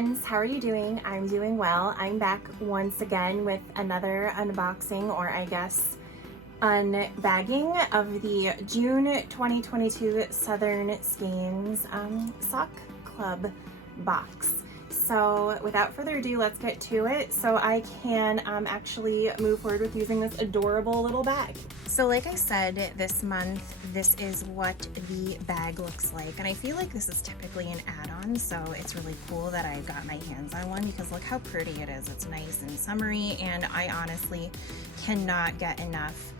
friends, how are you doing? I'm doing well. I'm back once again with another unboxing, or I guess unbagging of the June 2022 Southern Skeins Sock Club box. So without further ado, let's get to it so I can actually move forward with using this adorable little bag. So like I said, this month, this is what the bag looks like. And I feel like this is typically an add-on, so it's really cool that I got my hands on one because look how pretty it is. It's nice and summery, and I honestly cannot get enough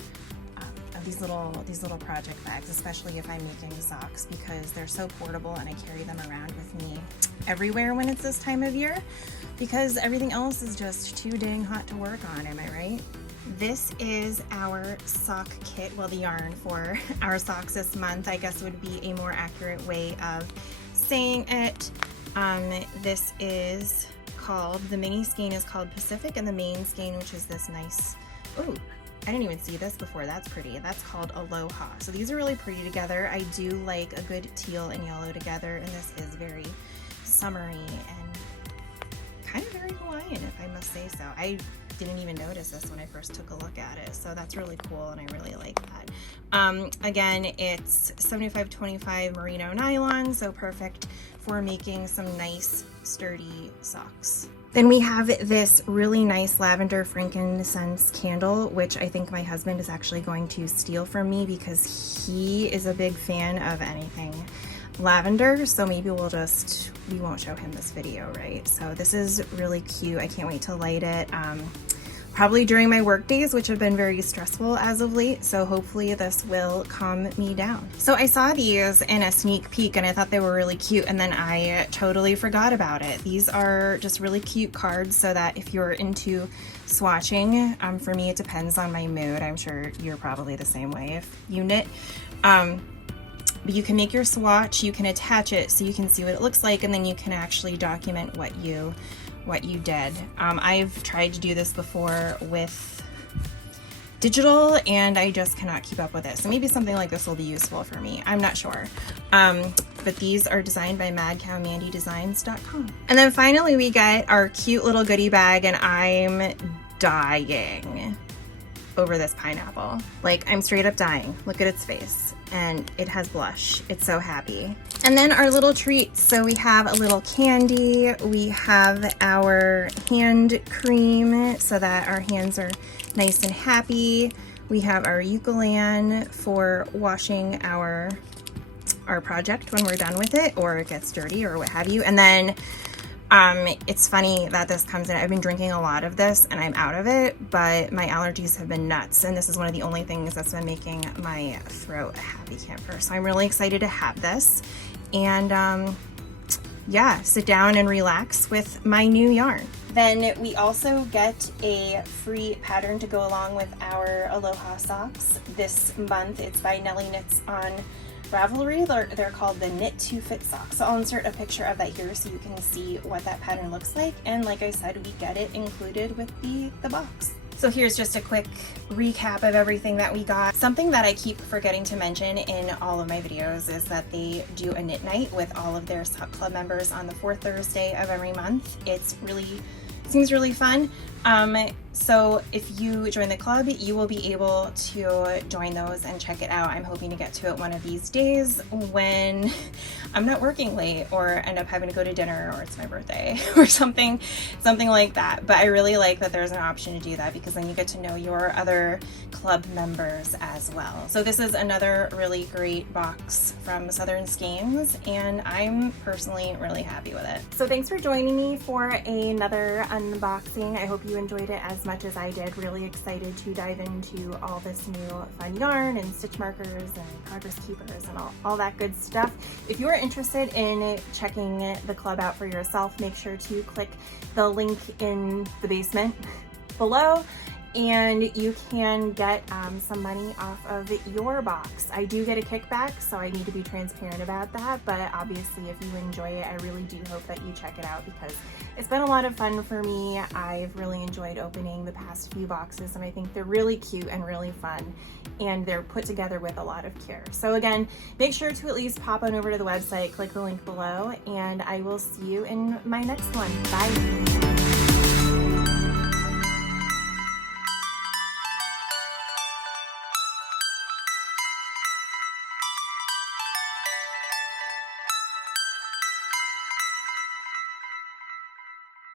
of these little project bags, especially if I'm making socks, because they're so portable and I carry them around with me everywhere when it's this time of year because everything else is just too dang hot to work on, am I right? This is our sock kit, well, the yarn for our socks this month, I guess would be a more accurate way of saying it. This is called, the mini skein is called Pacific, and the main skein, which is this nice, ooh, I didn't even see this before, that's pretty. That's called Aloha. So these are really pretty together. I do like a good teal and yellow together, and this is very summery and kind of very Hawaiian, if I must say so. I didn't even notice this when I first took a look at it, so that's really cool and I really like that. Again, it's 75/25 merino nylon, so perfect for making some nice sturdy socks. Then we have this really nice lavender frankincense candle, which I think my husband is actually going to steal from me because he is a big fan of anything lavender. So maybe we won't show him this video, right? So this is really cute. I can't wait to light it. Probably during my work days, which have been very stressful as of late, so hopefully this will calm me down. So I saw these in a sneak peek and I thought they were really cute, and then I totally forgot about it. These are just really cute cards so that if you're into swatching, for me it depends on my mood. I'm sure you're probably the same way if you knit. But you can make your swatch, you can attach it so you can see what it looks like, and then you can actually document what you did. I've tried to do this before with digital and I just cannot keep up with it. So maybe something like this will be useful for me. I'm not sure. But these are designed by madcowmandydesigns.com. And then finally we get our cute little goodie bag, and I'm dying over this pineapple. Like, I'm straight up dying. Look at its face. And it has blush. It's so happy. And then our little treats. So we have a little candy. We have our hand cream so that our hands are nice and happy. We have our ukulele for washing our project when we're done with it, or it gets dirty or what have you. And then it's funny that this comes in. I've been drinking a lot of this and I'm out of it, but my allergies have been nuts, and this is one of the only things that's been making my throat a happy camper. So I'm really excited to have this and yeah, sit down and relax with my new yarn. Then we also get a free pattern to go along with our Aloha socks. This month it's by Nellie Knits on Ravelry. They're called the Knit to Fit socks. So I'll insert a picture of that here so you can see what that pattern looks like. And like I said, we get it included with the box. So here's just a quick recap of everything that we got. Something that I keep forgetting to mention in all of my videos is that they do a knit night with all of their Sock Club members on the fourth Thursday of every month. Seems really fun. So if you join the club, you will be able to join those and check it out. I'm hoping to get to it one of these days when I'm not working late or end up having to go to dinner, or it's my birthday or something like that. But I really like that there's an option to do that because then you get to know your other club members as well. So this is another really great box from Southern Skeins, and I'm personally really happy with it. So thanks for joining me for another unboxing. I hope you enjoyed it as much as I did. Really excited to dive into all this new fun yarn and stitch markers and progress keepers and all that good stuff. If you are interested in checking the club out for yourself, make sure to click the link in the basement below and you can get some money off of your box. I do get a kickback, so I need to be transparent about that, but obviously if you enjoy it, I really do hope that you check it out because it's been a lot of fun for me. I've really enjoyed opening the past few boxes, and I think they're really cute and really fun, and they're put together with a lot of care. So again, make sure to at least pop on over to the website, click the link below, and I will see you in my next one. Bye.